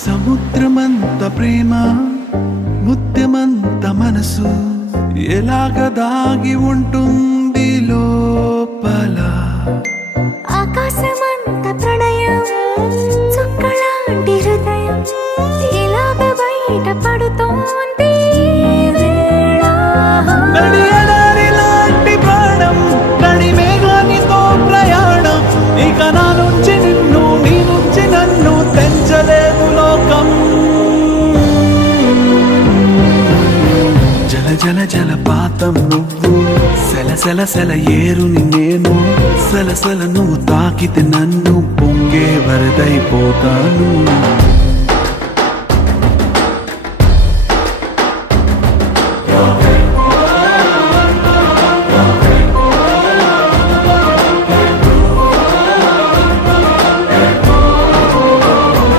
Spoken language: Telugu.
సముద్రమంత ప్రేమ ముత్యమంత మనసు ఎలాగ దాగి ఉంటుంది లోపల ఆకాశమంత ప్రణయం చుక్కలాంటి హృదయం ఇలాగ బయట పడుతోంది నడియలాంటి ప్రాణం నడి మేఘానితో ప్రయాణం ఇక నా నుంచి నిన్ను నీ నుంచి నన్ను తెంచలేదు లోకం జల జల జలపాతం నువ్వు సెల సెల సెల ఏరుని నేను సలసల నువ్వు తాకితే నన్ను పొంగే వరదైపోతాను